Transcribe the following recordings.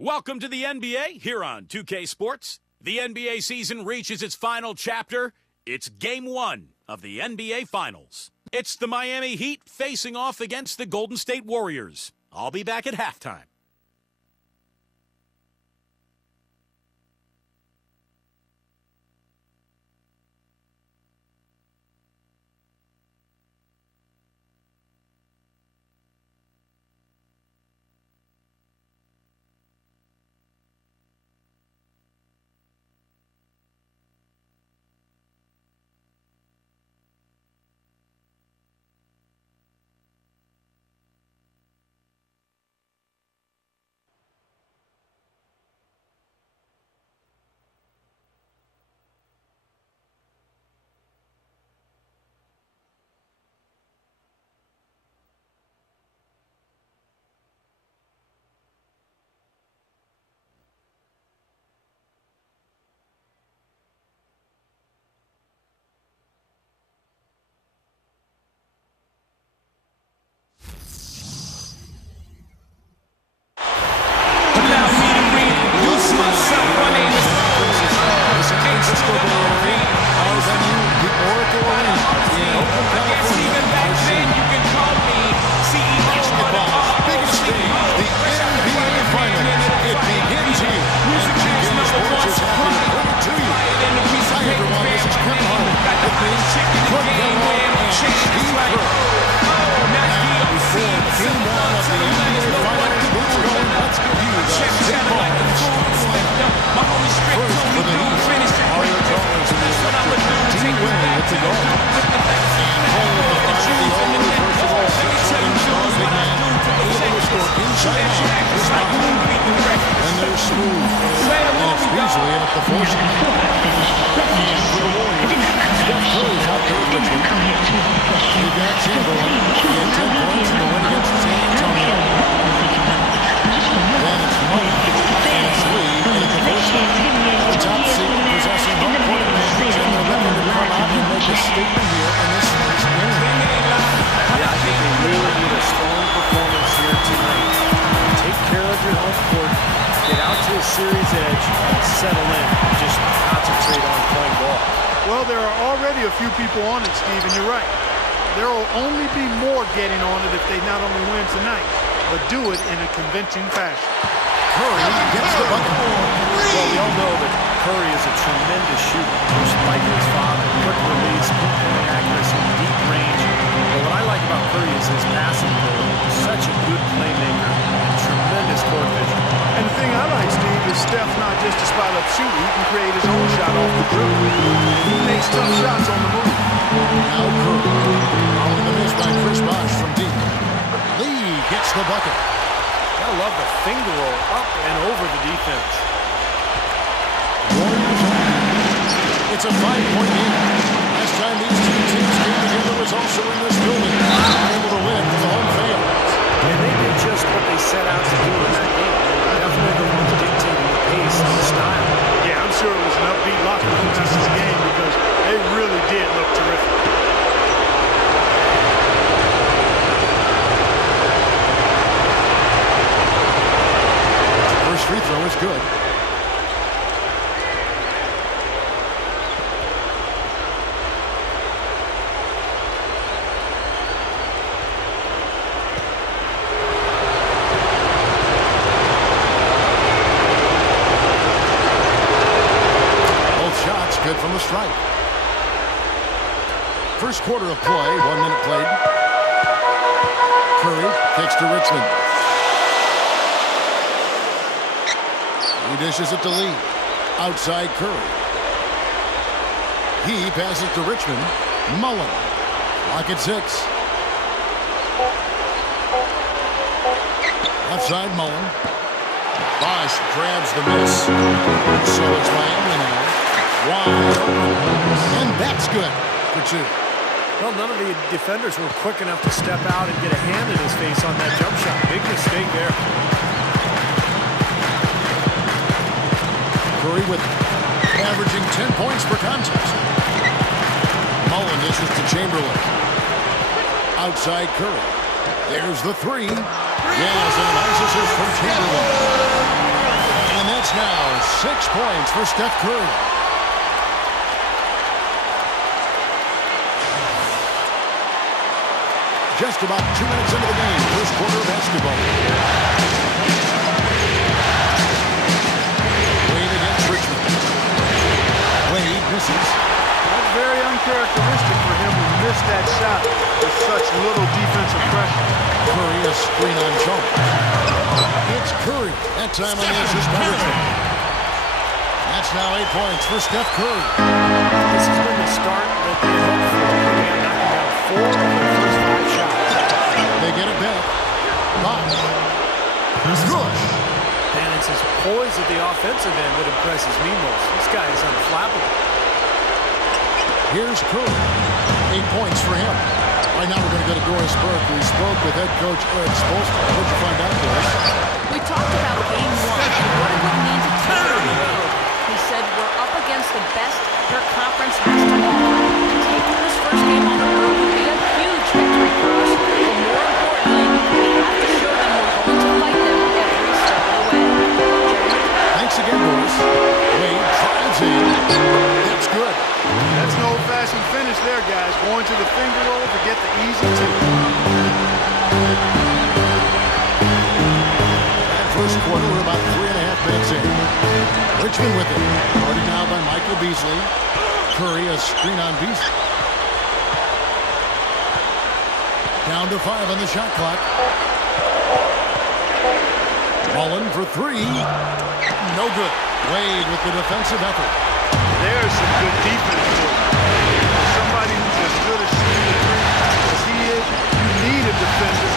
Welcome to the NBA here on 2K Sports. The NBA season reaches its final chapter. It's Game 1 of the NBA Finals. It's the Miami Heat facing off against the Golden State Warriors. I'll be back at halftime. First quarter of play, 1 minute played. Curry kicks to Richmond. He dishes it to Lee. Outside Curry. He passes to Richmond. Mullen. Clock at 6. Left side Mullen. Bosh grabs the miss. So it's Miami now. Wide open. And that's good for 2. Well, none of the defenders were quick enough to step out and get a hand in his face on that jump shot. Big mistake there. Curry with averaging 10 points per contest. Mullen dishes to Chamberlain. Outside Curry. There's the 3. Yes, and a nice assist from Chamberlain. 6 points for Steph Curry. Just about 2 minutes into the game, first quarter of basketball. Wade against Richmond. Wade misses. That's very uncharacteristic for him to miss that shot with such little defensive pressure. Curry, a screen on Chalmers. It's Curry. That time on the assist by Richmond. That's now 8 points for Steph Curry. This has been the start that they hoped for. They have knocked down 4 of their first 5 shots. They get it back. Bosh. Good. And it's his poise at the offensive end that impresses me most. This guy is unflappable. Here's Curry. 8 points for him. Right now we're going to go to Doris Burke, who spoke with head coach Eric Spoelstra. What did you find out, Doris? We talked about game 1 and what it would mean to take on the road. He said we're up against the best their conference has to offer. Taking this first game on the road would be a huge victory for us. But more importantly, we have to show them we're going to fight them every step of the way. Thanks again, Doris. Wade drives in. That's good. That's an old-fashioned finish there, guys. Going to the finger roll to get the easy 2. And first quarter, we're about 3.5 minutes in. Richmond with it. Guarded now by Michael Beasley. Curry, a screen on Beasley. Down to 5 on the shot clock. Mullen for 3. No good. Wade with the defensive effort. There's some good defense for him. For somebody who's as good at shooting the 3 as he is, you need a defender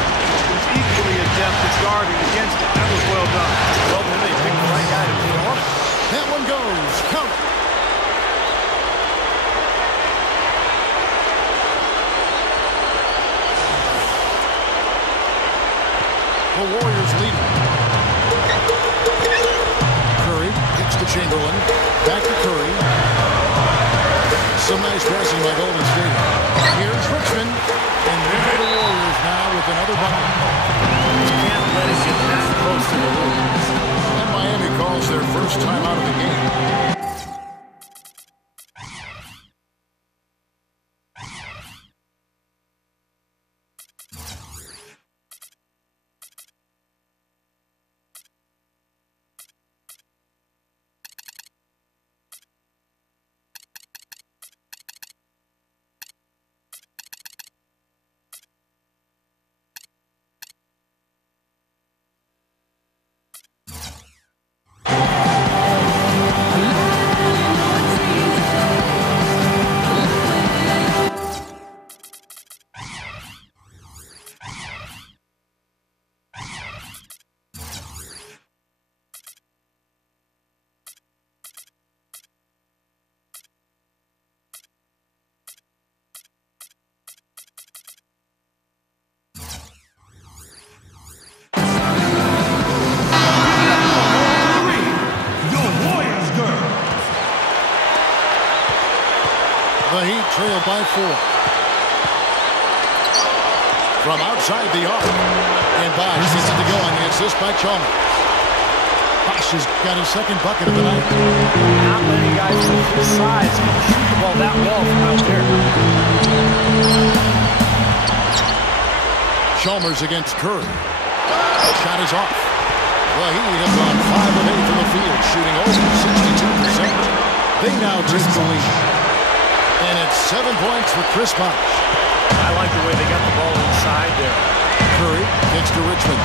who's equally adept at guarding against it. That was well done. Well, then they picked the right guy to put on it. That one goes. Count it. The Warriors lead. Curry gets to Chamberlain. Back to Curry. Some nice passing by Golden State. Here's Richmond. And there are the Warriors now with another bucket. You can't let it get that close to the rim. And Miami calls their first time out of the game. The Heat trail by 4. From outside the arc. And Bosh gets it to go on the assist by Chalmers. Bosh has got his second bucket of the night. Not many guys with his size can shoot the ball that well from out there. Chalmers against Curry. Shot is off. The Heat have gone 5 of 8 from the field, shooting over 62%. They now take the lead. And it's 7 points for Chris Bosh. I like the way they got the ball inside there. Curry gets to Richmond.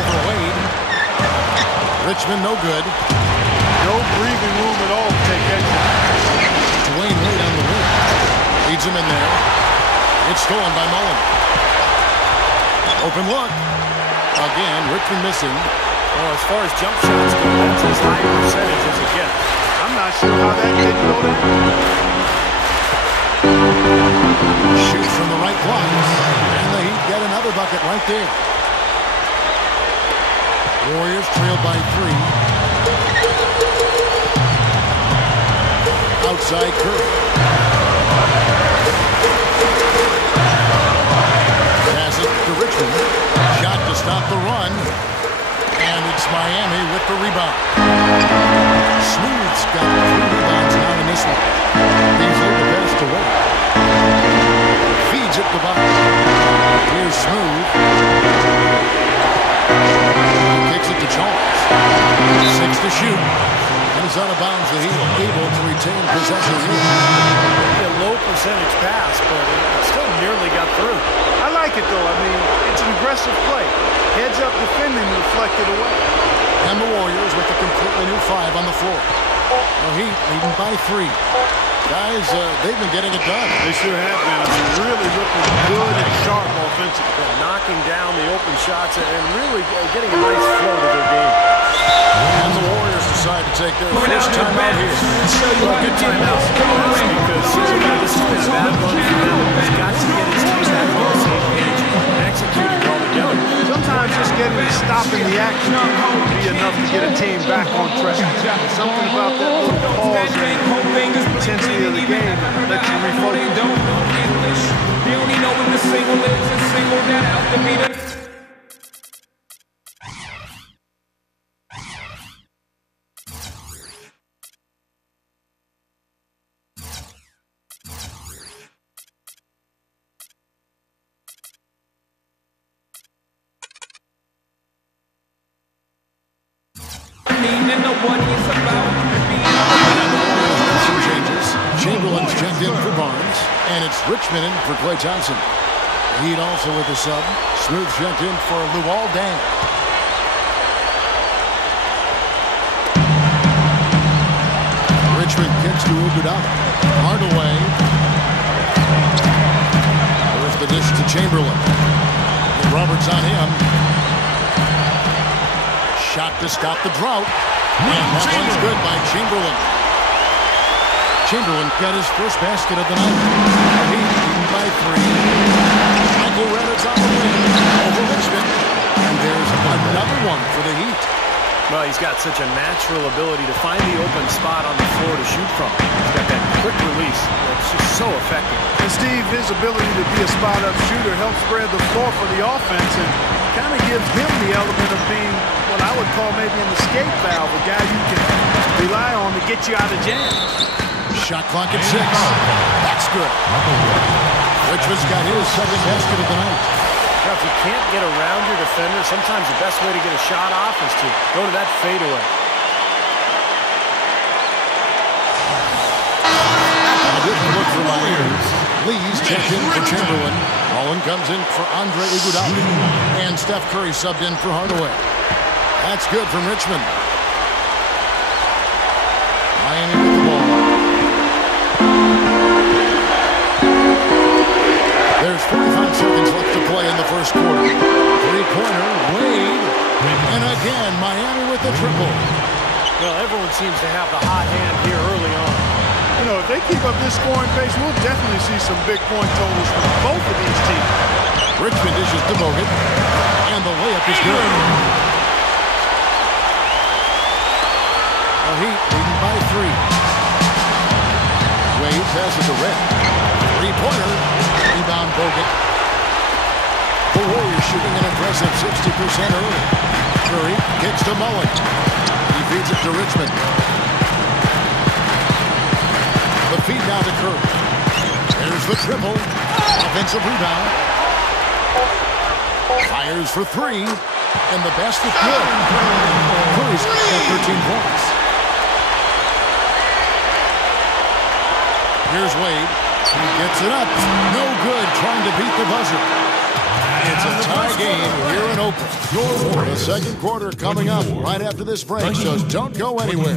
Over Wade. Richmond no good. No breathing room at all to take exit. Dwayne Wade on the wing. Leads him in there. It's stolen by Mullen. Open look. Again, Richmond missing. Well, as far as jump shots go, that's as high a percentage as it gets. I'm not sure how that didn't go down. Shoots from the right block. And the Heat get another bucket right there. Warriors trailed by 3. Outside Curry. Pass it to Richmond. Shot to stop the run. And it's Miami with the rebound. Smooth's got 3 rebounds now in this one. Beasley the pass to Wade. Feeds it to Bob. Here's Smooth. Kicks it to Chalmers. 6 to shoot. And he's out of bounds. The Heat able to retain possession here. A low percentage pass, but it still nearly got through. I like it, though. I mean, it's an aggressive play. Heads up defending, deflected away. And the Warriors with a completely new 5 on the floor. The Heat leading by 3. Guys, they've been getting it done. They sure have been. It's really looking good and sharp offensively. Knocking down the open shots and really getting a nice flow to their game. And the Warriors decide to take their first timeout here. Well, good timeout because this has been a bad run for him. He's got to get his team back on the same page and executing well together. Sometimes just getting to stopping the action will be enough to get a team back on track. Something about that little pause and intensity of the game lets you refocus. They only know what the single is and single that out to be the meaning of what he's about. Some changes. Chamberlain's checked in for Barnes. And it's Richmond in for Klay Thompson. Heat also with a sub. Smooth checked in for Luol Deng. Richmond kicks to Iguodala. Hardaway. There's the dish to Chamberlain. Roberts on him. Shot to stop the drought. And that one's good by Chamberlain. Chamberlain got his first basket of the night. Heat leading by 3. Michael Renner's on the wing over Richmond. And there's another one for the Heat. Well, he's got such a natural ability to find the open spot on the floor to shoot from. He's got that quick release that's just so effective. And Steve, his ability to be a spot-up shooter helps spread the floor for the offense and kind of gives him the element of being what I would call maybe an escape valve, a guy you can rely on to get you out of jams. Shot clock at 6. That's good. Richmond's got his second basket of the night. Now, if you can't get around your defender, sometimes the best way to get a shot off is to go to that fadeaway. A good look for Myers. Lee's checked in for Chamberlain. Mullen comes in for Andre Iguodala. And Steph Curry subbed in for Hardaway. That's good from Richmond. Miami with the ball. There's 45 seconds left to play in the first quarter. Three-pointer, Wade. And again, Miami with the triple. Well, everyone seems to have the hot hand here early on. You know, if they keep up this scoring pace, we'll definitely see some big point totals from both of these teams. Richmond dishes to Bogut. And the layup is good. The Heat leading by 3. Wade passes to Red. Three-pointer. Rebound Bogut. The Warriors shooting an impressive 60% early. Curry kicks to Mullen. He feeds it to Richmond. The feed now to Curry. There's the triple. Offensive rebound. Fires for 3. And the basket good. Curry's got 13 points. Here's Wade. He gets it up. No good trying to beat the buzzer. It's a tie game here in Oakland. The second quarter coming up right after this break, so don't go anywhere.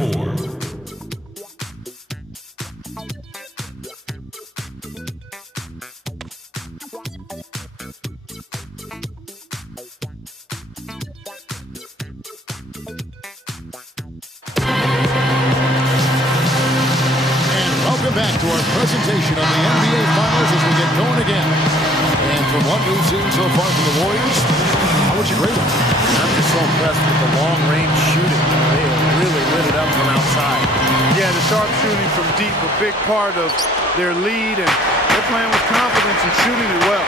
Welcome back to our presentation of the NBA Finals as we get going again. And from what we've seen so far from the Warriors, how would you grade them? I'm just so impressed with the long-range shooting. They have really lit it up from outside. Yeah, the sharp shooting from deep, a big part of their lead, and they're playing with confidence and shooting it well.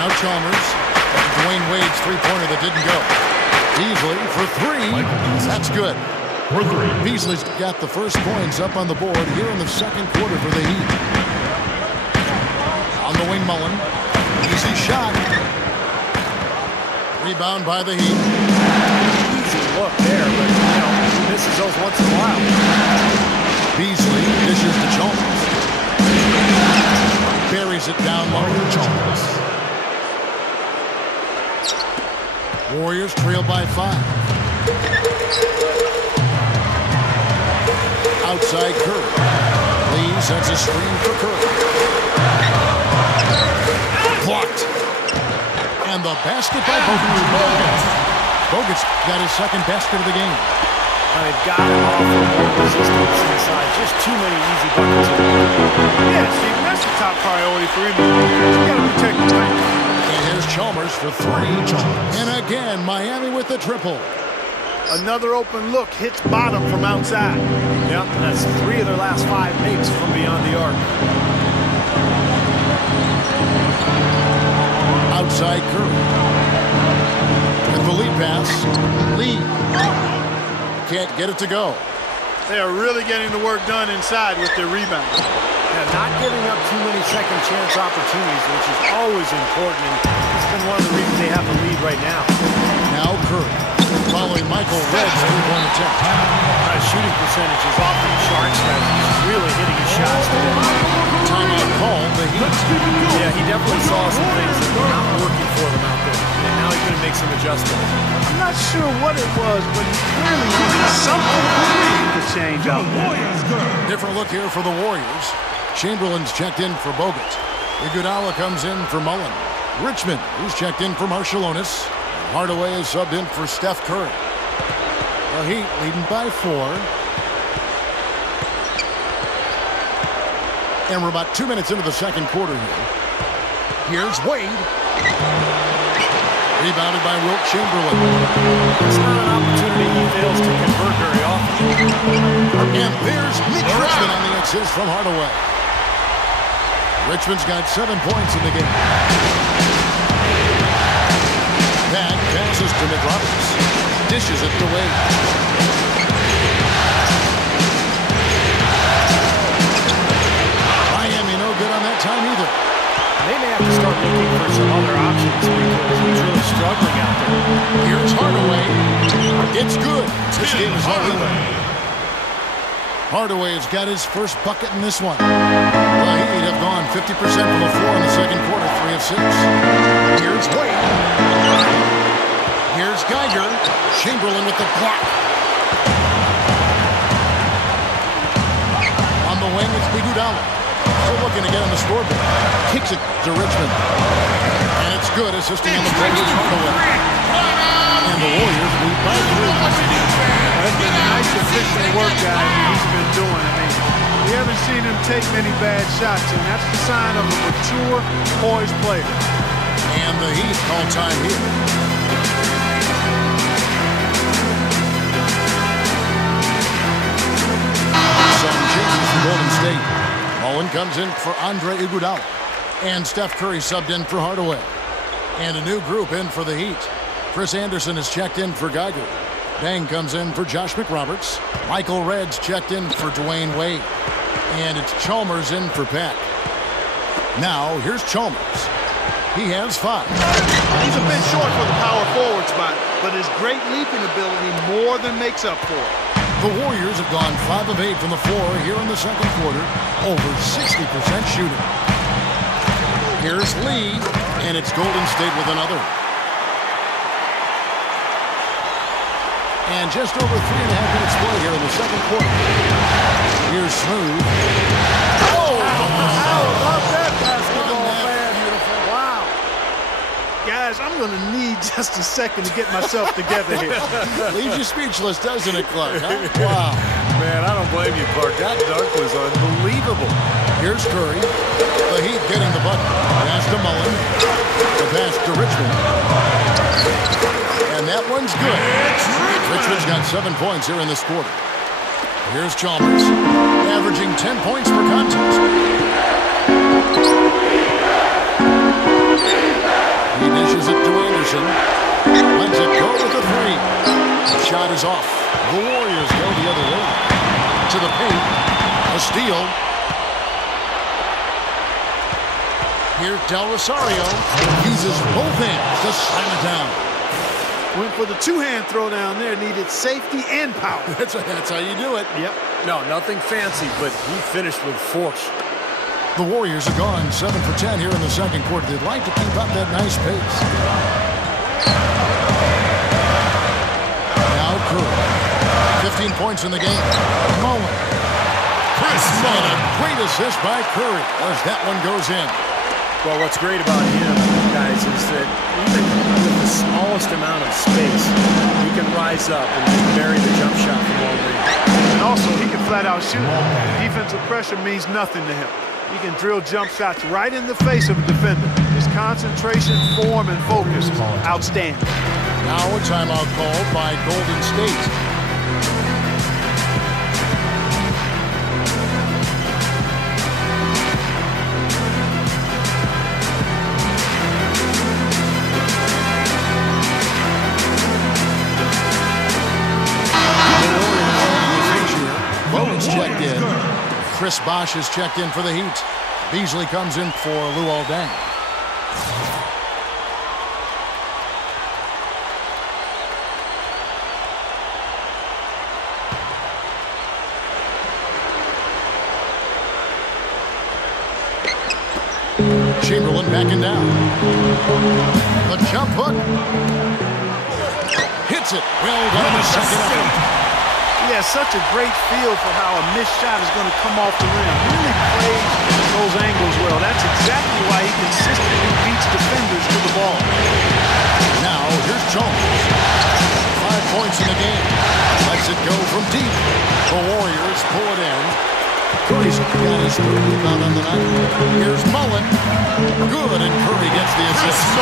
Now Chalmers, Dwayne Wade's three-pointer that didn't go. Beasley for three. That's good. For three. Beasley's got the first points up on the board here in the second quarter for the Heat. On the wing, Mullen. Easy shot. Rebound by the Heat. Easy look there, but, he misses those once in a while. Beasley dishes to Chalmers. Buries it down low to Chalmers. Warriors trail by 5. Outside Curry. Lee sets a screen for Curry. Blocked. And the basket by Bogut. Bogut's got his second basket of the game. They've got him off for more resistance inside. Just too many easy buckets. Yeah, Steve, that's the top priority for him. You got to protect the paint. And here's Chalmers for three. And again, Miami with the triple. Another open look hits bottom from outside. Yep, that's 3 of their last 5 makes from beyond the arc. Outside Curry. With the lead pass. Lee. Can't get it to go. They are really getting the work done inside with their rebound. Yeah, not giving up too many second chance opportunities, which is always important. And it's been one of the reasons they have the lead right now. Now Curry. Following Michael Redd's three-point attempt. Shooting percentage is off the charts. He's really hitting his shots today. Timeout call, the Heat. Yeah, he definitely saw some things that were not working for them out there. And now he's going to make some adjustments. I'm not sure what it was, but he clearly wanted something to change out there. Different look here for the Warriors. Chamberlain's checked in for Bogut. Iguodala comes in for Mullen. Richmond, who's checked in for Marciulionis. Hardaway is subbed in for Steph Curry. The Heat leading by 4. And we're about 2 minutes into the second quarter here. Here's Wade. Rebounded by Wilt Chamberlain. It's not an opportunity he fails to convert very often. And there's Mitch Richmond on the assist from Hardaway. Richmond's got 7 points in the game. That passes to McRoberts. Dishes it to Wade. Miami no good on that time either. They may have to start looking for some other options because he's really struggling out there. Here's Hardaway. It's good. This game is all even. Hardaway's got his first bucket in this one. The Heat have gone 50% from the floor in the second quarter, 3 of 6. Here's Wade. Here's Geiger. Chamberlain with the block. On the wing, it's Iguodala. Still looking to get on the scoreboard. Kicks it to Richmond. And it's good, assisting on the post. And the Warriors lead by 3. That's been nice, efficient work, guys, he's been doing. I mean, we haven't seen him take many bad shots, and that's the sign of a mature, poised player. And the Heat call time here. Some changes for Golden State. Mullen comes in for Andre Iguodala. And Steph Curry subbed in for Hardaway. And a new group in for the Heat. Chris Anderson is checked in for Geiger. Deng comes in for Josh McRoberts. Michael Redd's checked in for Dwayne Wade. And it's Chalmers in for Pat. Now, here's Chalmers. He has 5. He's a bit short for the power forward spot, but his great leaping ability more than makes up for it. The Warriors have gone 5 of 8 from the floor here in the second quarter. Over 60% shooting. Here's Lee, and it's Golden State with another. And just over 3.5 minutes play here in the second quarter. Here's Smooth. Oh! How about that basketball fan? Beautiful. Wow. Guys, I'm going to need just a second to get myself together here. Leaves you speechless, doesn't it, Clark? Huh? Wow. Man, I don't blame you, Clark. That dunk was unbelievable. Here's Curry. The Heat getting the bucket. Pass to Mullen. The pass to Richmond. And that one's good. Richmond's got 7 points here in this quarter. Here's Chalmers, averaging 10 points per contest. He dishes it to Anderson. Lets it go with a 3. is off. The Warriors go the other way. To the paint. A steal. Here, Del Rosario uses both hands to slam it down. Went for the two-hand throw down there. Needed safety and power. That's how you do it. Yep. No, nothing fancy, but he finished with force. The Warriors are gone 7 for 10 here in the second quarter. They'd like to keep up that nice pace. Now Curry. 15 points in the game. Mullen. Chris Mullen. A great assist by Curry as that one goes in. Well, what's great about him, guys, is that even with the smallest amount of space, he can rise up and bury the jump shot from long range. And also, he can flat out shoot. Defensive pressure means nothing to him. He can drill jump shots right in the face of a defender. His concentration, form, and focus, outstanding. Now a timeout called by Golden State. Checked in. Chris Bosh is checked in for the Heat. Beasley comes in for Luol Deng. Chamberlain backing down. The jump hook. Hits it. Well done in the second effort. He has such a great feel for how a missed shot is going to come off the rim. Really plays those angles well. That's exactly why he consistently beats defenders to the ball. Now, here's Jones. 5 points in the game. Lets it go from deep. The Warriors pull it in. Curry's got his third rebound on the night. Here's Mullen. Good, and Curry gets the assist.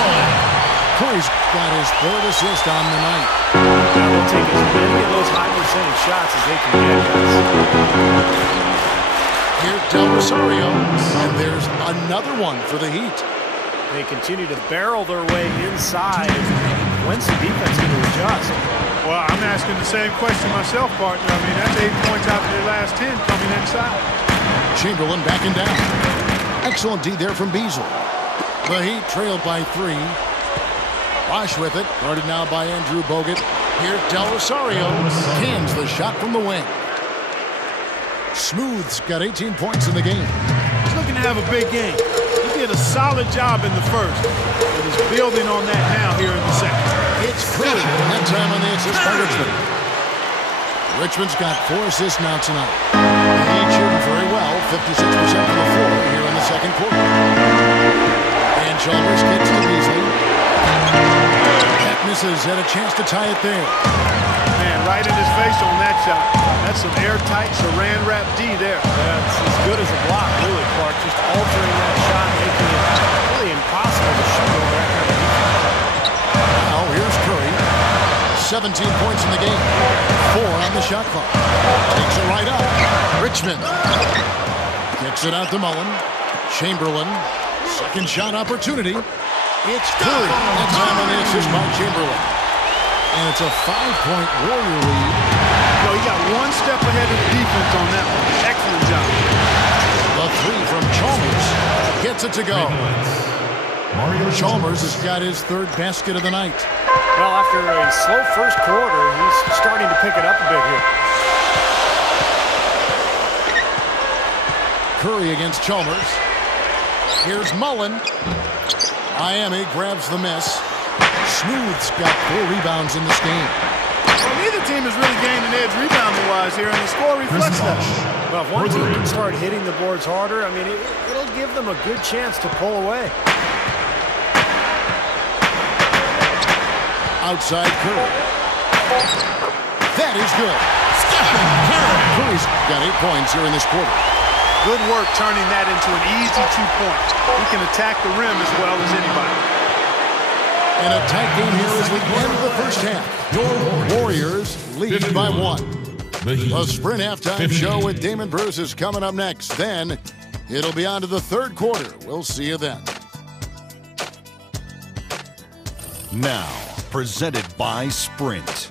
Curry's got his third assist on the night. Now they'll take as many of those high percentage shots as they can get, guys. Here, Del Rosario, and there's another one for the Heat. They continue to barrel their way inside. When's the defense going to adjust? Well, I'm asking the same question myself, partner. I mean, that's 8 points out of their last 10 coming inside. Chamberlain backing down. Excellent D there from Beasley. The Heat trailed by 3. Bosh with it, guarded now by Andrew Bogut. Here, Del Rosario cans the shot from the wing. Smooth's got 18 points in the game. He's looking to have a big game. He did a solid job in the first, but he's building on that now here in the second. It's Curry, that time on the assist by Richmond. Richmond's got 4 assists now tonight. The Heat shooting very well, 56% from the floor here in the second quarter. And Chalmers gets to Beasley. Misses, had a chance to tie it there. Man, right in his face on that shot. That's some airtight saran wrap D there. That's as good as a block, really, Clark. Just altering that shot, making it really impossible to shoot over that kind of defense. Now here's Curry. 17 points in the game. 4 on the shot clock. Takes it right up. Richmond. Kicks it out to Mullen. Chamberlain. Second shot opportunity. It's Curry. That time on the assist by Chamberlain. And it's a 5-point Warrior lead. No, he got one step ahead of the defense on that one. Excellent job. The 3 from Chalmers. Gets it to go. Chalmers has got his third basket of the night. Well, after a slow first quarter, he's starting to pick it up a bit here. Curry against Chalmers. Here's Mullen. Miami grabs the miss. Smooth's got 4 rebounds in this game. Well, neither team has really gained an edge rebounding-wise here, and the score reflects that. Well, if one team can start hitting the boards harder, I mean, it'll give them a good chance to pull away. Outside Curry. That is good. Curry's got 8 points here in this quarter. Good work turning that into an easy 2 points. He can attack the rim as well as anybody. And a tight game here as we end the first half. Your Warriors lead by 1. The Sprint Halftime Show with Damon Bruce is coming up next. Then it'll be on to the third quarter. We'll see you then. Now, presented by Sprint.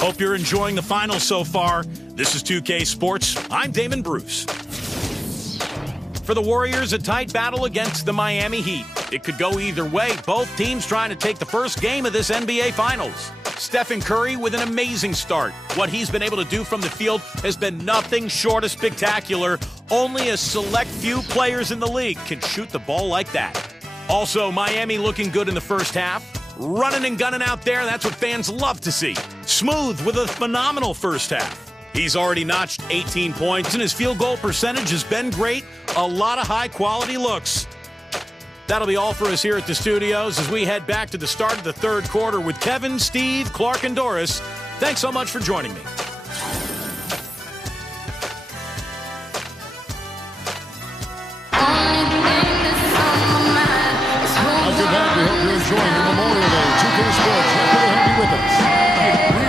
Hope you're enjoying the finals so far. This is 2K Sports. I'm Damon Bruce. For the Warriors, a tight battle against the Miami Heat. It could go either way. Both teams trying to take the first game of this NBA Finals. Stephen Curry with an amazing start. What he's been able to do from the field has been nothing short of spectacular. Only a select few players in the league can shoot the ball like that. Also, Miami looking good in the first half. Running and gunning out there, that's what fans love to see. Smooth with a phenomenal first half. He's already notched 18 points, and his field goal percentage has been great. A lot of high-quality looks. That'll be all for us here at the studios as we head back to the start of the third quarter with Kevin, Steve, Clark, and Doris. Thanks so much for joining me. Welcome back. We hope you're enjoying your Memorial Day 2K Sports. Happy to have you with us.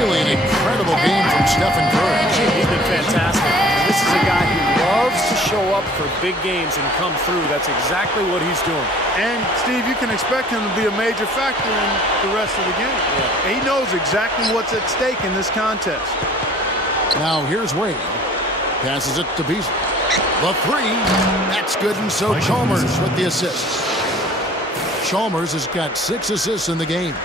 Really an incredible game from Stephen Curry. He's been fantastic. This is a guy who loves to show up for big games and come through. That's exactly what he's doing. And, Steve, you can expect him to be a major factor in the rest of the game. Yeah. He knows exactly what's at stake in this contest. Now here's Wade. Passes it to Beasley. The three. That's good, and so Chalmers with the assist. Chalmers has got 6 assists in the game.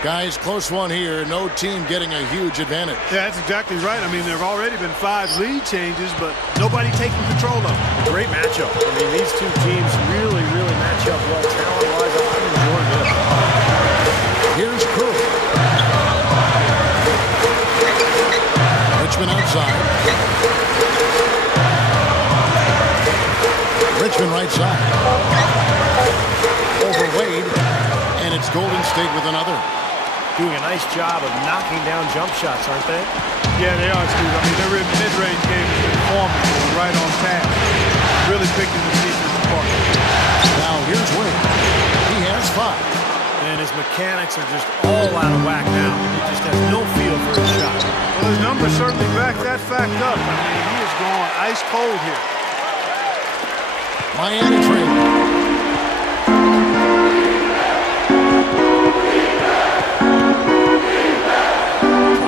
Guys, close one here. No team getting a huge advantage. Yeah, that's exactly right. I mean, there have already been 5 lead changes, but nobody taking control of it. Great matchup. I mean, these two teams really match up well talent-wise. I'm enjoying this. Here's Curry. Richmond outside. Richmond right side. Over Wade, and it's Golden State with another. Doing a nice job of knocking down jump shots, aren't they? Yeah, they are, Steve. I mean, their mid-range game has been formidable, right on task. Really picking the defense apart. Now here's Wade. He has 5. And his mechanics are just all out of whack now. He just has no feel for his shot. Well, his numbers certainly back that fact up. I mean, he is going ice cold here. Miami trailing.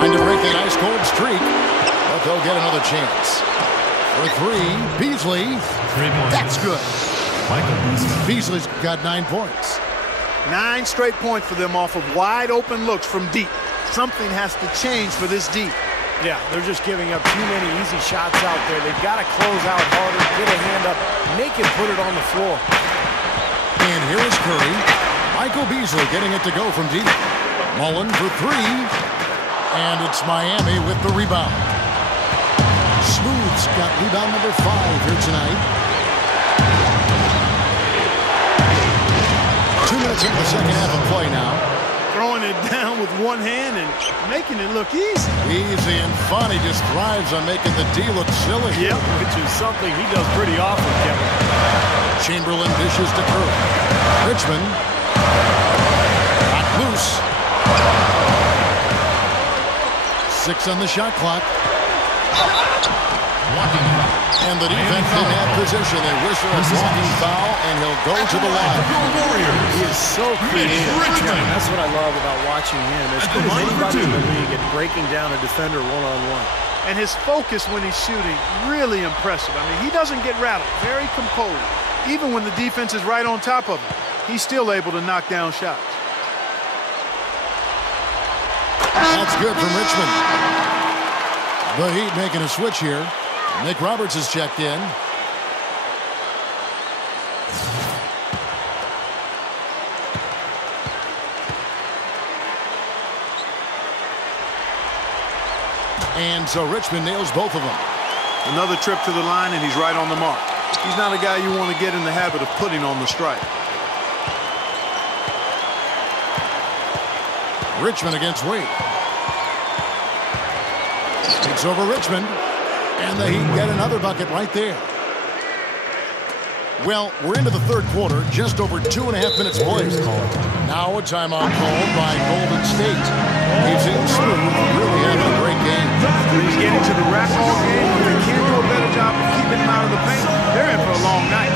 Trying to break that ice-cold streak, but they'll get another chance. For 3, Beasley. 3 points. That's good. Michael Beasley's got 9 points. 9 straight points for them off of wide-open looks from deep. Something has to change for this deep. Yeah, they're just giving up too many easy shots out there. They've got to close out harder, get a hand up, make him put it on the floor. And here is Curry. Michael Beasley getting it to go from deep. Mullen for 3. And it's Miami with the rebound. Smooth's got rebound number 5 here tonight. 2 minutes into the second half of play now. Throwing it down with one hand and making it look easy. Easy and fun. He just thrives on making the D look silly. Yep, which is something he does pretty often, Kevin. Chamberlain dishes to Curry. Richmond. Got loose. 6 on the shot clock. And the defense in that position. They whistle a blocking foul, and he'll go to the line. He is so creative. That's what I love about watching him. As good as anybody in the league at breaking down a defender one-on-one. And his focus when he's shooting, really impressive. I mean, he doesn't get rattled. Very composed. Even when the defense is right on top of him, he's still able to knock down shots. That's good from Richmond. The Heat making a switch here. Nick Roberts has checked in. And so Richmond nails both of them. Another trip to the line, and he's right on the mark. He's not a guy you want to get in the habit of putting on the strike. Richmond against Wade. Takes over Richmond. And the Heat get another bucket right there. Well, we're into the third quarter, just over 2.5 minutes played. Now a timeout called by Golden State. He seems smooth, really having a great game. He's getting to the rack all game. If they can't do a better job of keeping him out of the paint, they're in for a long night.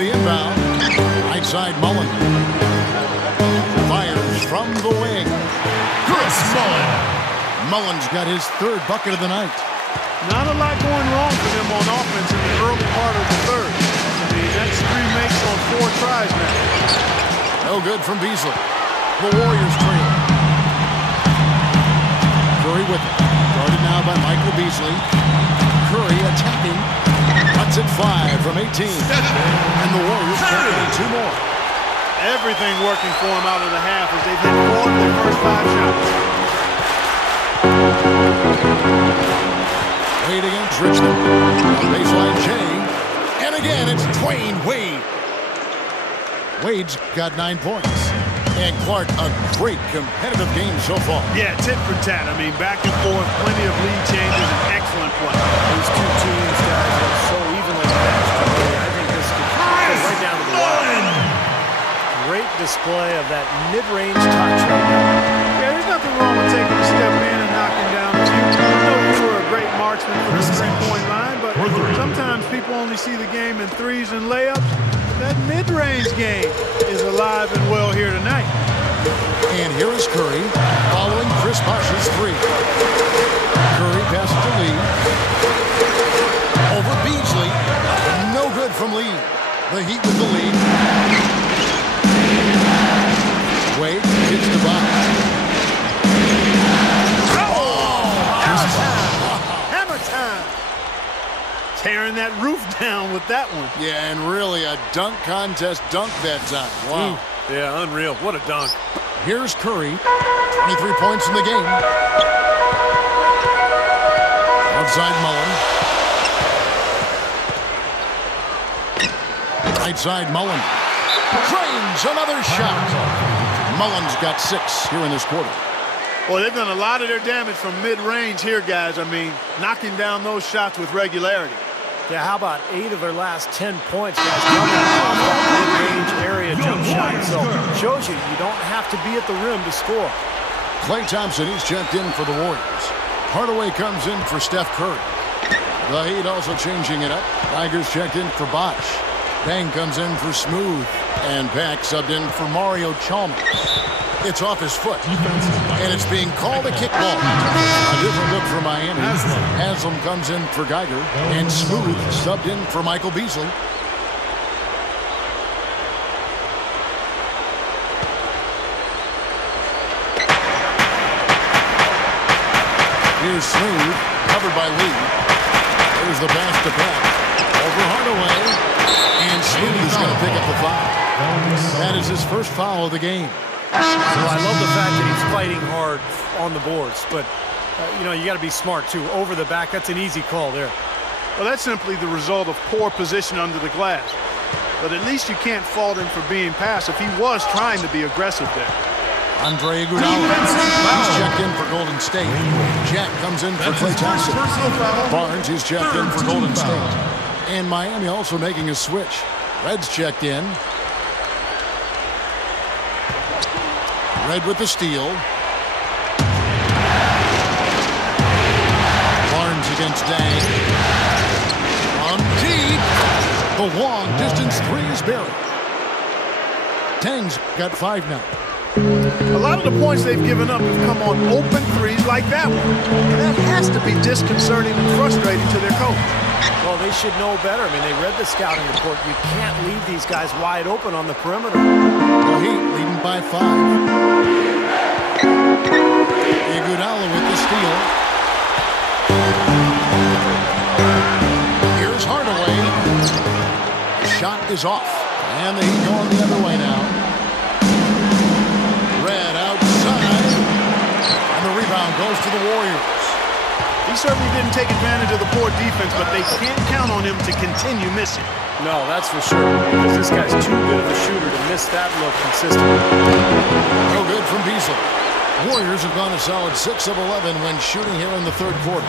the inbound. Right side, Mullen. Fires from the wing. Chris Mullen. Mullen's got his third bucket of the night. Not a lot going wrong for them on offense in the early part of the third. I mean, that's 3 makes on 4 tries now. No good from Beasley. The Warriors trail. Curry with it. Guarded now by Michael Beasley. Curry attacking. Cuts it 5 from 18. And the Warriors taking 2 more. Everything working for them out of the half as they've hit 4 of their first 5 shots. Wade against Richmond. Baseline Jay. And again, it's Dwayne Wade. Wade's got 9 points. And Clark, a great competitive game so far. Yeah, tit for tat. I mean, back and forth, plenty of lead changes, and excellent play. These two teams, guys, are so evenly matched. I think this could go right down to the wire. Great display of that mid-range touch right now. Yeah, there's nothing wrong with taking a step in and knocking down a few. I know you were a great marksman from the three-point line, but sometimes people only see the game in threes and layups. That mid-range game is alive and well here tonight. And here is Curry following Chris Bosh's 3. Curry passes to Lee. Over Beasley. No good from Lee. The Heat with the lead. Wade hits the box. Hammer time! Tearing that roof down with that one. Yeah, and really a dunk contest dunk that time. Wow. Yeah, unreal. What a dunk. Here's Curry. 23 points in the game. Outside Mullen. Right side Mullen. Drains another shot. Mullen's got 6 here in this quarter. Well, they've done a lot of their damage from mid-range here, guys. I mean, knocking down those shots with regularity. Yeah, how about 8 of their last 10 points, guys, coming off that mid-range area jump shot. So shows you don't have to be at the rim to score. Klay Thompson, he's checked in for the Warriors. Hardaway comes in for Steph Curry. The Heat also changing it up. Tigers checked in for Bosh. Bang comes in for Smooth. And Pack subbed in for Mario Chalmers. It's off his foot. And it's being called a kickball. A different look for Miami. Haslam comes in for Geiger. And Smooth subbed in for Michael Beasley. Here's Smooth, covered by Lee. There's the pass to Pack. Over Hardaway. And Smooth is going to pick up the foul. That is his first foul of the game. Well, I love the fact that he's fighting hard on the boards, but, you got to be smart, too. Over the back, that's an easy call there. Well, that's simply the result of poor position under the glass. But at least you can't fault him for being passive. He was trying to be aggressive there. Andre Iguodala. He's checked in for Golden State. Jack comes in for Klay Thompson. Barnes, he's checked in for Golden State. And Miami also making a switch. Red's checked in. Red with the steal. Barnes against Dang. On deep. The long distance 3 is buried. Dang's got 5 now. A lot of the points they've given up have come on open threes like that one. And that has to be disconcerting and frustrating to their coach. Well, they should know better. I mean, they read the scouting report. You can't leave these guys wide open on the perimeter. The Heat leading by 5. Iguodala with the steal. Here's Hardaway. The shot is off. And the Heat going the other way now. Red outside. And the rebound goes to the Warriors. He certainly didn't take advantage of the poor defense, but they can't count on him to continue missing. No, that's for sure. Because this guy's too good of a shooter to miss that look consistently. No good from Beasley. Warriors have gone a solid 6 of 11 when shooting here in the third quarter.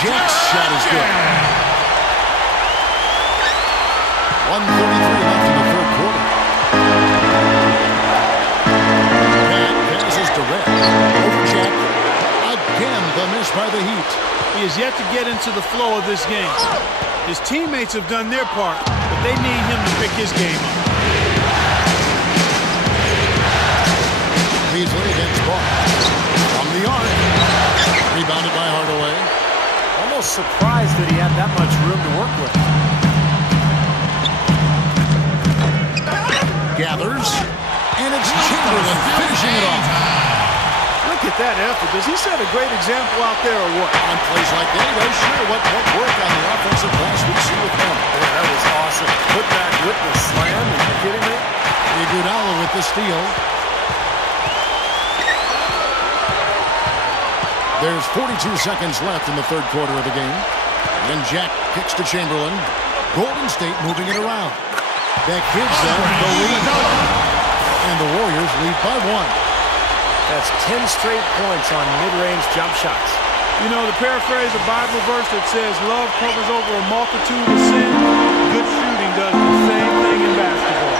Jack's shot is good. 1:33 left in the third quarter. Pat passes to Red. Over Jack. Again, the miss by the Heat. He has yet to get into the flow of this game. His teammates have done their part, but they need him to pick his game up. Beasley against Ball. From the arc. Rebounded by Hardaway. Almost surprised that he had that much room to work with. Gathers. And it's Chamberlain finishing it off. Look at that effort. Does he set a great example out there or what? On plays like that, he does sure what worked on the offensive glass we see with him. Yeah, that was awesome. Put back with the slam. Are you kidding me? Iguodala with the steal. There's 42 seconds left in the third quarter of the game. And Jack kicks to Chamberlain. Golden State moving it around. That gives them the lead. And the Warriors lead by 1. That's 10 straight points on mid-range jump shots. You know, to paraphrase a Bible verse that says, love covers over a multitude of sin, good shooting does the same thing in basketball.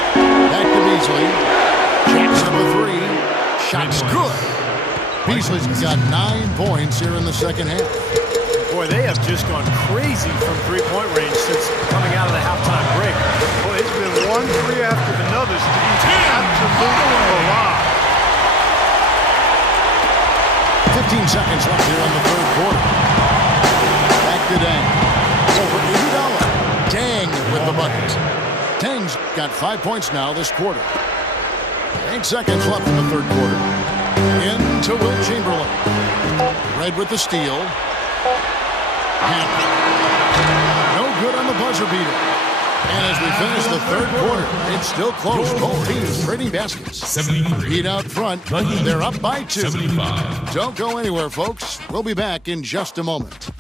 Back to Beasley. Jack's number 3. Shot's good. Beasley's got 9 points here in the second half. Boy, they have just gone crazy from three-point range since coming out of the halftime break. Boy, it's been one three after another. Absolutely alive. 15 seconds left here in the third quarter. Back to Dang. Over Iguodala. Dang with the bucket. Dang's got 5 points now this quarter. 8 seconds left in the third quarter. Into Wilt Chamberlain. Red with the steal. No good on the buzzer beater. And as we finish the third quarter, it's still close. Both teams trading baskets. 73. Heat out front. They're up by 2. 75. Don't go anywhere, folks. We'll be back in just a moment.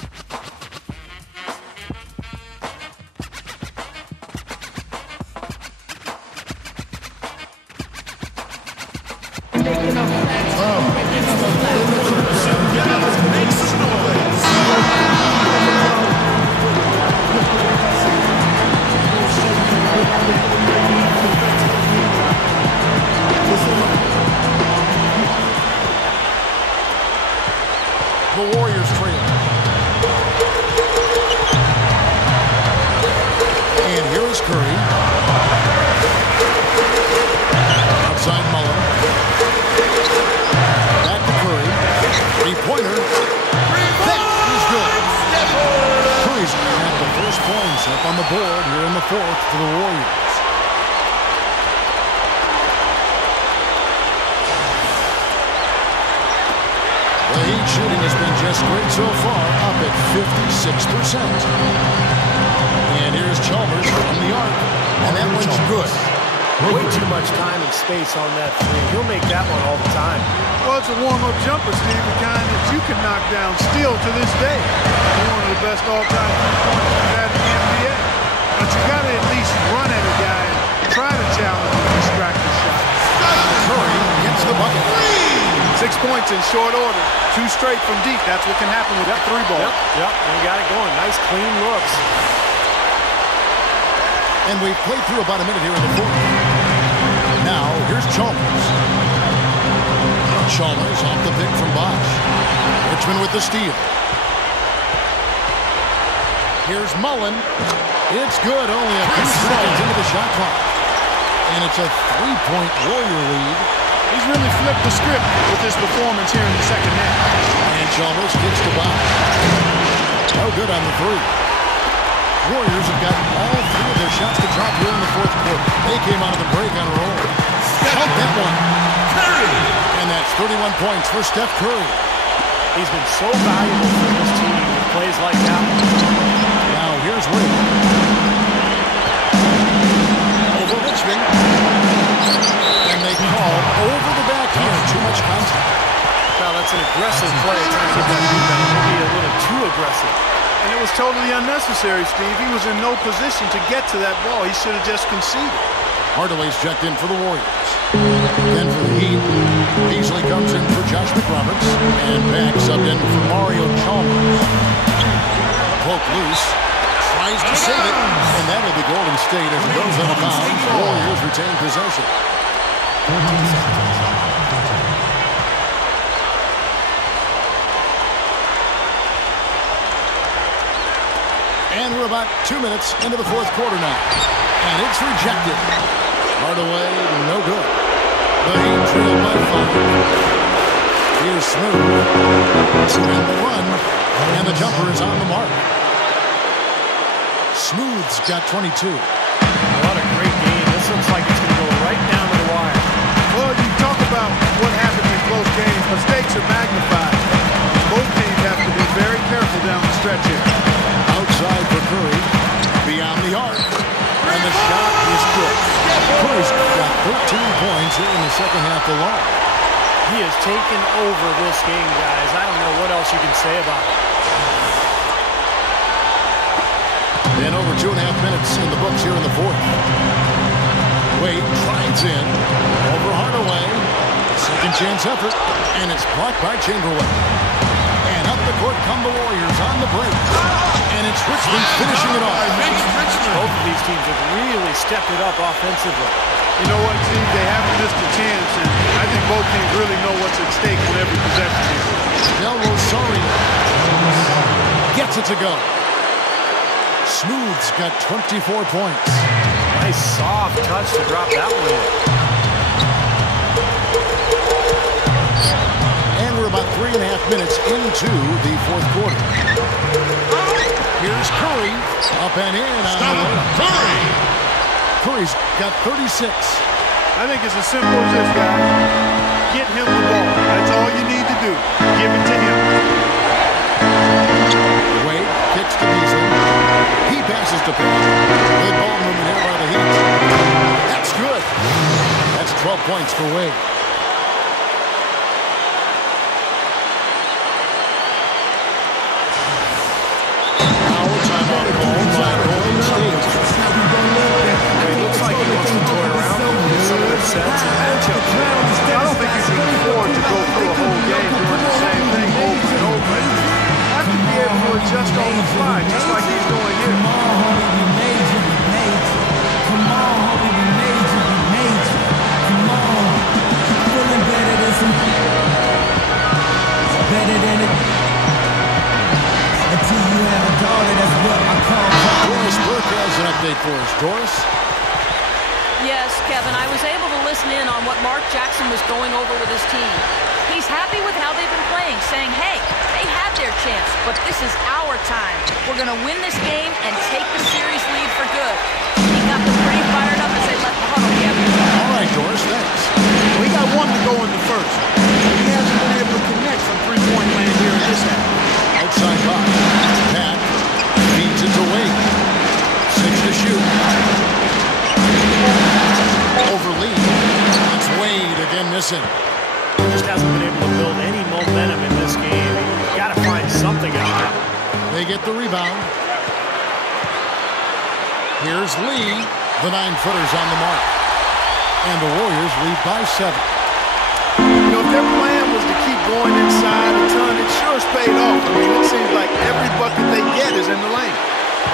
The Warriors trail. And here is Curry. Outside Mullen. Back to Curry. Three-pointer. That is good. Curry's got the first points up on the board here in the fourth for the Warriors. The Heat shooting has been just great so far, up at 56%. And here's Chalmers from the arc. And that one's good. Way too much time and space on that three. He'll make that one all the time. Well, it's a warm-up jumper, Steve, the kind that you can knock down still to this day. He's one of the best all-time three-pointers we've had in the NBA. But you got to at least run at a guy and try to challenge him and distract the shot. Curry gets the bucket. 6 points in short order. 2 straight from deep. That's what can happen with that three ball. Yep, and he got it going. Nice, clean looks. And we've played through about a minute here in the fourth. Now, here's Chalmers. Chalmers off the pick from Bosh. Richmond with the steal. Here's Mullen. It's good. Only a few seconds into the shot clock. And it's a 3-point Warrior lead. He's really flipped the script with his performance here in the second half. And Chalmers gets to Bosh. No good on the three. Warriors have got all 3 of their shots to drop here in the fourth quarter. They came out of the break on a roll. Count that one. Curry. And that's 31 points for Steph Curry. He's been so valuable for this team with plays like that. Now here's Wilt. Over Richmond. And they call over the back here. Too much contact. Now that's an aggressive play. Trying to get that rebound. Maybe a little too aggressive. And it was totally unnecessary, Steve. He was in no position to get to that ball. He should have just conceded. Hardaway's checked in for the Warriors. Then for the Heat, Beasley comes in for Josh McRoberts. And Pack subbed in for Mario Chalmers. Poke loose. Tries to save it. And that will be Golden State as it goes out of bounds. Warriors retain possession. 14 seconds. And we're about 2 minutes into the fourth quarter now. And it's rejected. Hardaway, no good. The Heat trail by 5. Here's Smooth. And the run. And the jumper is on the mark. Smooth's got 22. What a great game. This looks like it's going to go right down to the wire. Well, you talk about what happens in close games. Mistakes are magnified. Both teams have to be very careful down the stretch here. Outside for Curry. Beyond the arc. And the shot is good. Curry's got 13 points here in the second half alone. He has taken over this game, guys. I don't know what else you can say about it. And over 2.5 minutes in the books here in the fourth. Wade drives in. Over Hardaway. Second chance effort. And it's blocked by Chamberlain. And up the court come the Warriors on the break. And it's Richmond finishing it off. Both of these teams have really stepped it up offensively. You know what, team? They haven't missed a chance, and I think both teams really know what's at stake with every possession here. Del Rosario gets it to go. Smooth's got 24 points. Nice soft touch to drop that one in. And we're about 3.5 minutes into the fourth quarter. Here's Curry. Up and in. Curry. Curry's got 36. I think it's as simple as this, guys. Get him the ball. That's all you need to do. Give it to him. Wade kicks to Beasley. He passes to Pitt. Good ball movement here by the Heat. That's good. That's 12 points for Wade. Now timeout called by Golden State. It looks like he wants to toy around with some of their sets and matchups. I don't think you can afford to go through a whole game doing the same thing over and over. You have to be able to adjust on the fly, just like he's doing here. Better than it. Until you have a daughter, that's what I call Doris Burke has an update for us. Doris? Yes, Kevin, I was able to listen in on what Mark Jackson was going over with his team. He's happy with how they've been playing, saying, hey, they had their chance, but this is our time. We're going to win this game and take the series lead for good. He got them pretty fired up as they left the huddle, Kevin. All right, Doris, thanks. We got one to go in the first. He hasn't been able to connect from three-point land here in this half. Outside box. Pat feeds it to Wade. 6 to shoot. Over Lee. It's Wade again missing. Just hasn't been able to build any momentum in this game. He's got to find something out there. They get the rebound. Here's Lee. The 9-footer's on the mark. And the Warriors lead by 7. You know, if their plan was to keep going inside a ton, it sure has paid off. I mean, it seems like every bucket they get is in the lane.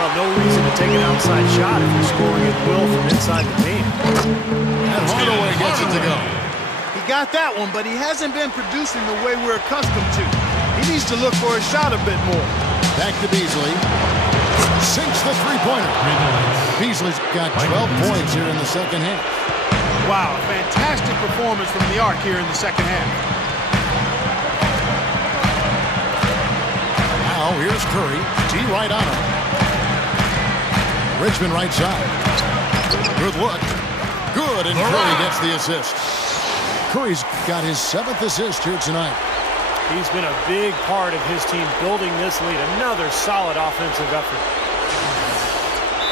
Well, no reason to take an outside shot if you're scoring at will from inside the paint. And Hardaway gets it to go. He got that one, but he hasn't been producing the way we're accustomed to. He needs to look for a shot a bit more. Back to Beasley. Sinks the three-pointer. Beasley's got 12 points here in the second half. Wow, a fantastic performance from the arc here in the second half. Now here's Curry. T right on him. Richmond right side. Good look. Good, and Curry gets the assist. Curry's got his 7th assist here tonight. He's been a big part of his team building this lead. Another solid offensive effort.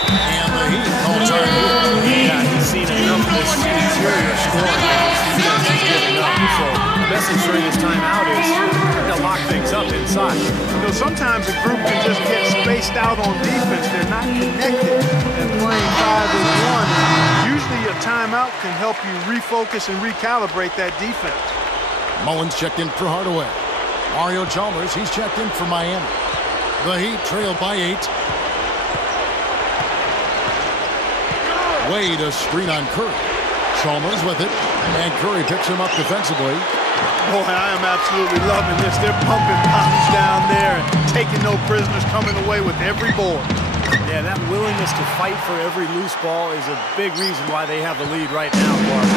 And the Heat call time. Yeah, he's seen enough of this interior scoring. He's giving up. So the message during this timeout is to lock things up inside. You know, sometimes a group can just get spaced out on defense. They're not connected and playing 5-as-1. Usually a timeout can help you refocus and recalibrate that defense. Mullins checked in for Hardaway. Mario Chalmers, he's checked in for Miami. The Heat trail by 8. Wade a screen on Curry. Chalmers with it, and Curry picks him up defensively. Boy, I am absolutely loving this. They're pumping bodies down there and taking no prisoners, coming away with every board. Yeah, that willingness to fight for every loose ball is a big reason why they have the lead right now, Clark.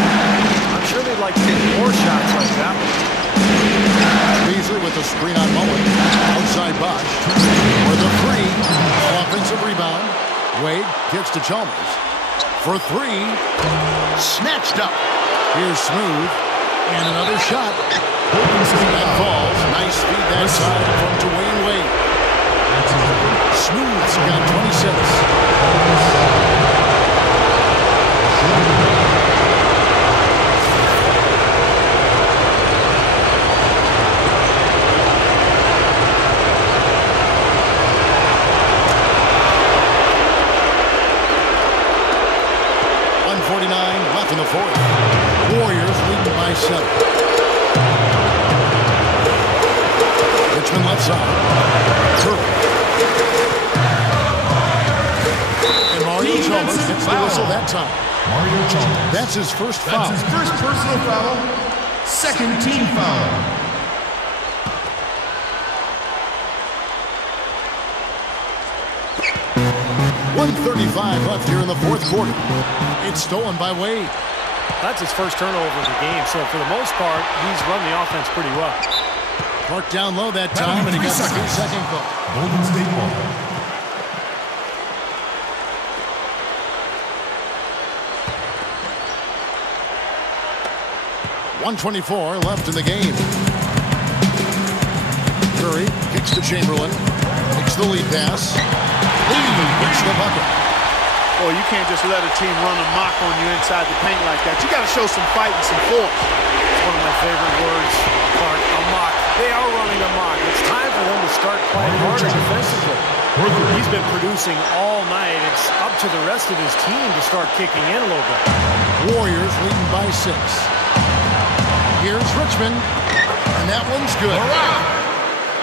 I'm sure they'd like to get more shots like that one. Beasley with the screen on Mullen. Outside Bosch. For the three. Offensive rebound. Wade gets to Chalmers. For three. Snatched up. Here's Smooth. And another shot. That falls. Nice feed that side from Dwayne Wade. Smooth's got 26. Left in the fourth. Warriors leading by 7. Richmond left side. Curry. And Mario Chalmers gets the whistle that time. Mario Chalmers. That's his first foul. That's his first personal foul. Second team foul. .135 left here in the fourth quarter. It's stolen by Wade. That's his first turnover of the game, so for the most part, he's run the offense pretty well. Clark down low that time, and he got the 3-second call. Golden State ball. .124 left in the game. Curry kicks to Chamberlain. Takes the lead pass. Lee gets the bucket. Boy, you can't just let a team run amok on you inside the paint like that. You got to show some fight and some force. It's one of my favorite words, Clark, amok. They are running amok. It's time for them to start playing harder defensively. He's been producing all night. It's up to the rest of his team to start kicking in a little bit. Warriors leading by 6. Here's Richmond, and that one's good.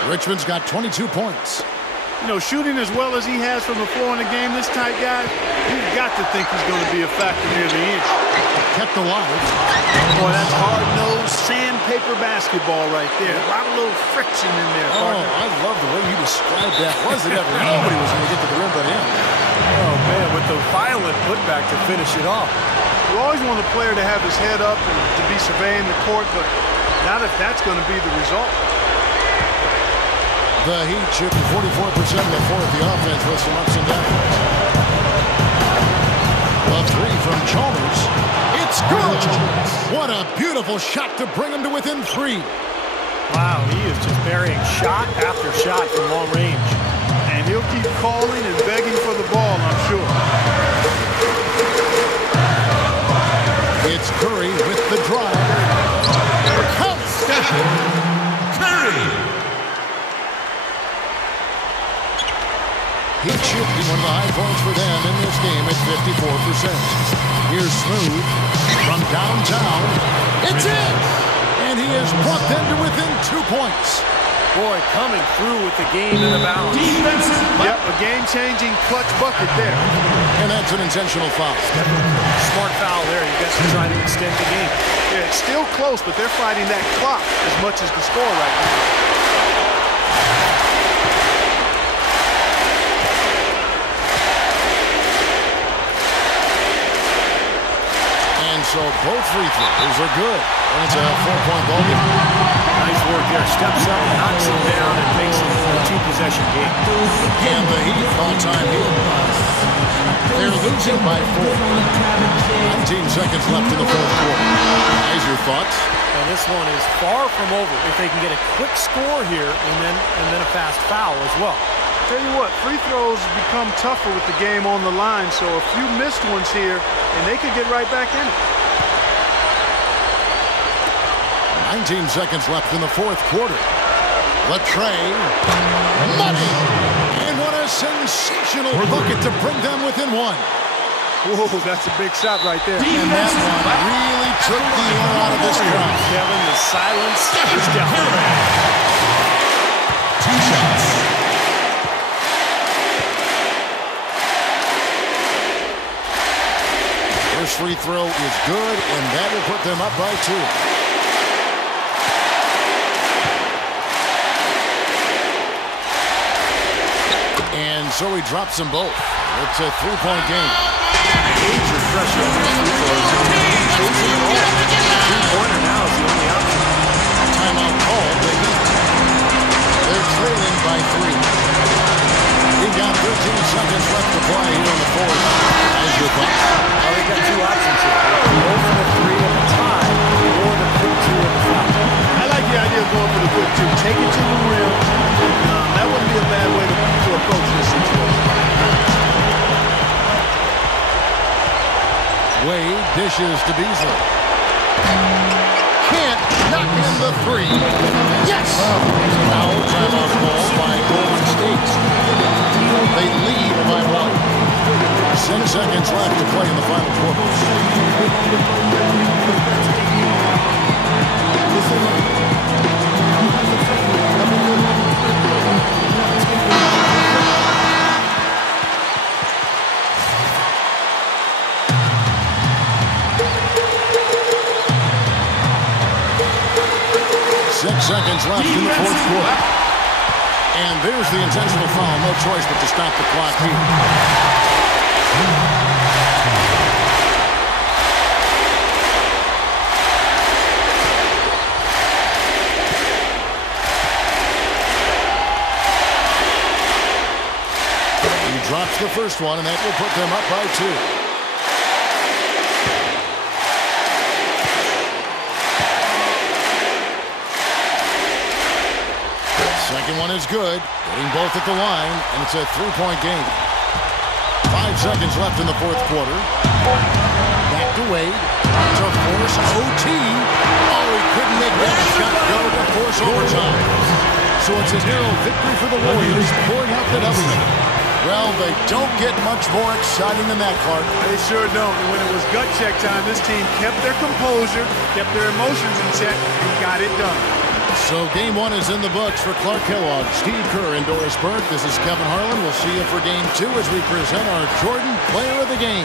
Richmond's got 22 points. You know, shooting as well as he has from the floor in the game, this tight guy, you've got to think he's going to be a factor near the end. Kept alive. Boy, that's hard-nosed sandpaper basketball right there. A lot of little friction in there, partner. I love the way you described that. Wasn't ever nobody was going to get to the rim but him. Oh, man, with the violent putback to finish it off. You always want a player to have his head up and to be surveying the court, but not if that's going to be the result. The Heat shooting 44% in the fourth. The offense with some ups and downs. A three from Chalmers. It's good. What a beautiful shot to bring him to within 3. Wow, he is just burying shot after shot from long range. And he'll keep calling and begging for the ball, I'm sure. It's Curry with the drive. Stephen Curry. Heat shooting one of the high points for them in this game at 54%. Here's Smooth from downtown. It's in! And he has brought them to within 2 points. Boy, coming through with the game in the balance. Yep, a game-changing clutch bucket there. And that's an intentional foul. Smart foul there. You guys are trying to extend the game. Yeah, it's still close, but they're fighting that clock as much as the score right now. So both free throws are good. And it's a 4-point ball game. Nice work there. Steps up, knocks him down, and makes it a 2-possession game. And the Heat all-time Heat. They're losing by 4. 19 seconds left in the fourth quarter. Guys, your thoughts? And this one is far from over. If they can get a quick score here and then a fast foul as well. Tell you what, free throws become tougher with the game on the line, so a few missed ones here, and they could get right back in it. 19 seconds left in the fourth quarter. Latrey, money, and what a sensational bucket to bring them within 1. Whoa, that's a big shot right there. And that one really took the air out of this crowd. Kevin, the silence is deafening. 2 shots. First free throw is good, and that will put them up by 2. And so he drops them both. It's a three-point game. Major pressure on these free throws. Chasing it all. Three-pointer now is the only option. Timeout called. They're trailing by 3. We've got 13 seconds left to play here in the fourth. As your thoughts? Well, they've got two options here. Go for the 3 at the tie, or the quick 2 at the foul. I like the idea of going for the quick 2. Take it to the rim. That wouldn't be a bad way to approach this situation. Wade dishes to Beasley. Can't knock in the 3. Yes! Now timeout call by Golden State. They lead by 1. 6 seconds left to play in the final quarter. 6 seconds left in the fourth quarter. And there's the intentional foul. No choice but to stop the clock here. He drops the first one, and that will put them up by 2. Second one is good. Getting both at the line, and it's a three-point game. 5 seconds left in the fourth quarter. Back to Wade to force OT. Oh, he couldn't make that shot go to force overtime. So it's a narrow victory for the Warriors, pouring out the W. Well, they don't get much more exciting than that, Clark. They sure don't. And when it was gut check time, this team kept their composure, kept their emotions in check, and got it done. So game 1 is in the books for Clark Kellogg, Steve Kerr, and Doris Burke. This is Kevin Harlan. We'll see you for game 2 as we present our Jordan Player of the Game.